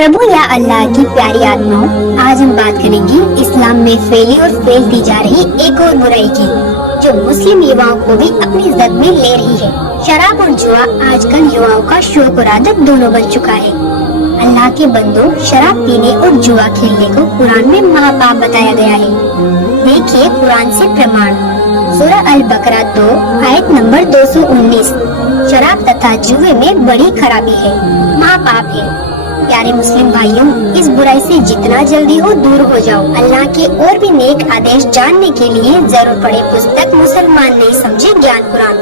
प्रभु या अल्लाह की प्यारी आत्माओं, आज हम बात करेंगे इस्लाम में फैली और फैलती जा रही एक और बुराई की, जो मुस्लिम युवाओं को भी अपनी जद में ले रही है। शराब और जुआ आजकल युवाओं का शौक और आदत दोनों बन चुका है। अल्लाह के बंदों, शराब पीने और जुआ खेलने को कुरान में महापाप बताया गया है। देखिए कुरान से प्रमाण, सूरह अल बकरा 2 आयत नंबर 219। शराब तथा जुए में बड़ी खराबी है, महापाप है। प्यारे मुस्लिम भाइयों, इस बुराई से जितना जल्दी हो दूर हो जाओ। अल्लाह के और भी नेक आदेश जानने के लिए जरूर पढ़े पुस्तक मुसलमान नहीं समझे ज्ञान कुरान।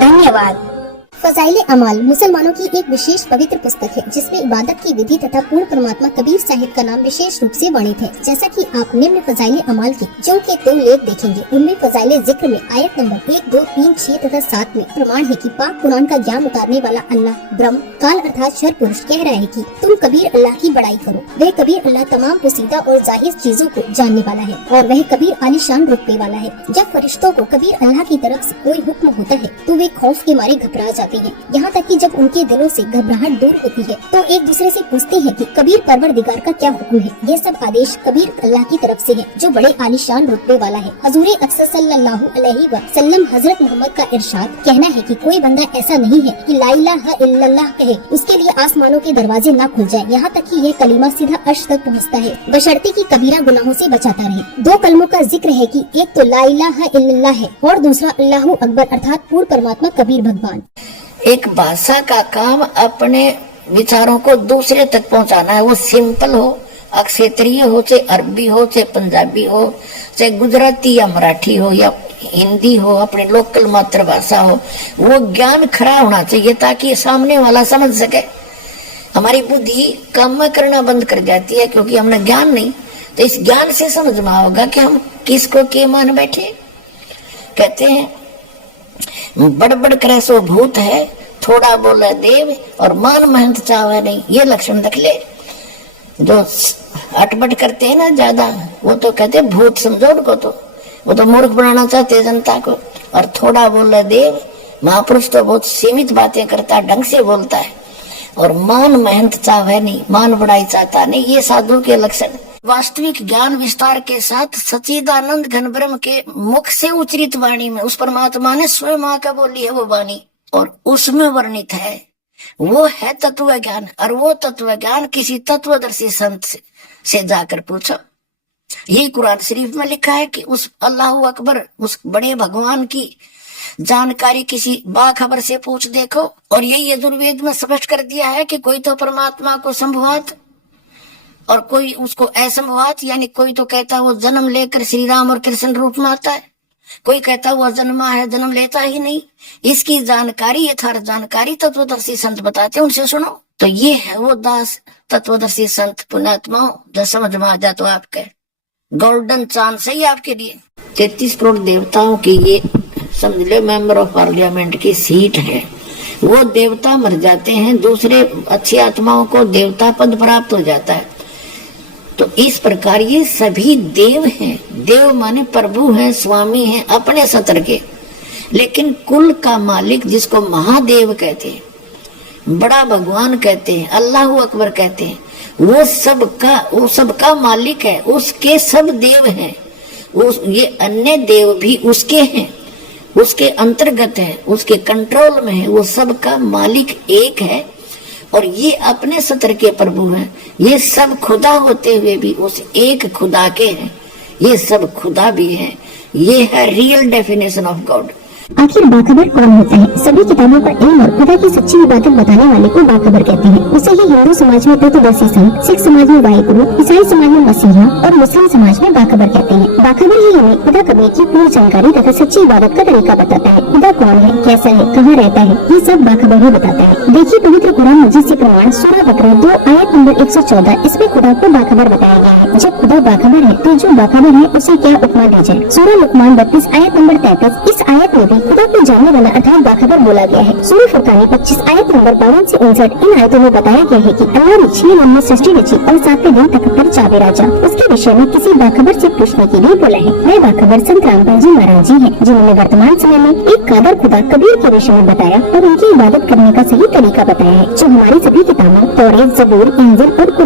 धन्यवाद। फज़ाइल अमाल मुसलमानों की एक विशेष पवित्र पुस्तक है, जिसमें इबादत की विधि तथा पूर्ण परमात्मा कबीर साहिब का नाम विशेष रूप से वर्णित है। जैसा कि आप निम्न फज़ाइल अमाल की जो के 2 लेख देखेंगे, उनमें फज़ाइल जिक्र में आयत नंबर 1, 2, 3, 6 तथा 7 में प्रमाण है कि पाक कुरान का ज्ञान उतारने वाला अल्लाह ब्रह्म काल अर्थात शर पुरुष कह रहा है कि तुम कबीर अल्लाह की बड़ाई करो। वह कबीर अल्लाह तमाम पोसीदा और जाहिर चीजों को जानने वाला है और वह कबीर आलिशान रुतबे वाला है। जब फरिश्तों को कबीर अल्लाह की तरफ से कोई हुक्म होता है तो वे खौफ के मारे घबरा जाते हैं, यहाँ तक कि जब उनके दिलों से घबराहट दूर होती है तो एक दूसरे से पूछते हैं कि कबीर परवरदिगार का क्या हुक्म है। ये सब आदेश कबीर अल्लाह की तरफ से है, जो बड़े आलिशान रुतबे वाला है। हजूरे अक्सर सल्लल्लाहु अलैहि वसल्लम हजरत मोहम्मद का इरशाद कहना है कि कोई बंदा ऐसा नहीं है कि ला इलाहा इल्लल्लाह कहे उसके लिए आसमानों के दरवाजे न खुल जाए, यहाँ तक कि यह कलीमा सीधा अर्श तक पहुँचता है, बशर्ते की कबीरा गुनाहों से बचाता रहे। 2 कलमों का जिक्र है कि एक तो ला इलाहा इल्लल्लाह है और दूसरा अल्लाहु अकबर अर्थात पूर्ण परमात्मा कबीर भगवान। एक भाषा का काम अपने विचारों को दूसरे तक पहुंचाना है। वो सिंपल हो, क्षेत्रीय हो, चाहे अरबी हो, चाहे पंजाबी हो, चाहे गुजराती या मराठी हो या हिंदी हो, अपनी लोकल मातृभाषा हो, वो ज्ञान खरा होना चाहिए ताकि सामने वाला समझ सके। हमारी बुद्धि काम करना बंद कर जाती है क्योंकि हमने ज्ञान नहीं। तो इस ज्ञान से समझ में होगा कि हम किसको के मान बैठे। कहते हैं बड़बड़ करे सो भूत है, थोड़ा बोले देव और मान मेहनत चाहे नहीं। ये लक्षण रख ले। जो अटपट करते हैं ना ज्यादा, वो तो कहते हैं भूत समझो उनको, तो वो तो मूर्ख बनाना चाहते हैं जनता को। और थोड़ा बोले देव, महापुरुष तो बहुत सीमित बातें करता है, ढंग से बोलता है। और मान मेहनत चाहे नहीं, मान बढ़ाई चाहता नहीं, ये साधु के लक्षण। वास्तविक ज्ञान विस्तार के साथ सच्चिदानंद घन ब्रह्म के मुख से उच्चरित वाणी में उस परमात्मा ने स्वयं आकर बोली है वो वाणी, और उसमें वर्णित है वो है तत्व ज्ञान। और वो तत्व ज्ञान किसी तत्वदर्शी संत से जाकर पूछो। यही कुरान शरीफ में लिखा है कि उस अल्लाह अकबर, उस बड़े भगवान की जानकारी किसी बाखबर से पूछ देखो। और यही यजुर्वेद में स्पष्ट कर दिया है कि कोई तो परमात्मा को संभवात और कोई उसको असंभवात, यानी कोई तो कहता है वो जन्म लेकर श्री राम और कृष्ण रूप में आता है, कोई कहता है वो जन्मा है, जन्म लेता ही नहीं। इसकी जानकारी यथार्थ जानकारी तत्वदर्शी संत बताते हैं, उनसे सुनो। तो ये है वो दास तत्वदर्शी संत पुण्यात्माओं, जो समझ में आ जाए तो आपके गोल्डन चांस है आपके लिए। 33 करोड़ देवताओं की ये समझ लो मेंबर ऑफ पार्लियामेंट की सीट है। वो देवता मर जाते हैं, दूसरे अच्छी आत्माओं को देवता पद प्राप्त हो जाता है। तो इस प्रकार ये सभी देव हैं। देव माने प्रभु हैं, स्वामी हैं अपने सत्र के। लेकिन कुल का मालिक जिसको महादेव कहते हैं, बड़ा भगवान कहते हैं, अल्लाह अकबर कहते हैं, वो सबका मालिक है, उसके सब देव हैं। ये अन्य देव भी उसके हैं, उसके अंतर्गत है, उसके कंट्रोल में है। वो सबका मालिक एक है और ये अपने सत्र के प्रभु हैं। ये सब खुदा होते हुए भी उस एक खुदा के हैं। ये सब खुदा भी हैं। ये है रियल डेफिनेशन ऑफ गॉड। आखिर बाखबर कौन होता है? सभी किताबों का इल्म और खुदा की सच्ची इबादत बताने वाले को बाखबर कहते हैं। उसे ही हिंदू समाज में तत्वदर्शी संत, सिख समाज में वाहिगुरु, ईसाई समाज में मसीहा और मुस्लिम समाज में बाखबर कहते हैं। बाखबर ही हमें खुदा कबीर की पूर्ण जानकारी तथा सच्ची इबादत का तरीका बताता है। खुदा कौन है, कैसा है, कहाँ रहता है, ये सब बाखबर ही बताता है। देखिए पवित्र कुरान मजीद से प्रमाण, सूरह बकरा 2 आयत नंबर 114। इसमें खुदा को बाखबर बताया गया है। जब खुदा बाखबर है तो जो बाखबर है उसे क्या उपमा दी जाए? सूरह लुकमान 32 आयत नंबर 33। इस आयत में भी खुदा को जानने वाला अर्थात बाखबर बोला गया है। सूरह फुरकान 25 आयत नंबर 52 से 59। इन आयतों में बताया गया है कि अल्लाह ने 6 दिन में सृष्टि रची और 7वें दिन तक पर चाबे राजा। उसके विषय में किसी बाखबर से पूछने के लिए बोला है। वह बाखबर संत रामपाल जी महाराज जी है, जिन्होंने वर्तमान समय में एक कादर खुदा कबीर के विषय में बताया और उनकी इबादत करने का सही तरीका बताया है, जो हमारी सभी किताबों तौरात, ज़बूर, इंजील और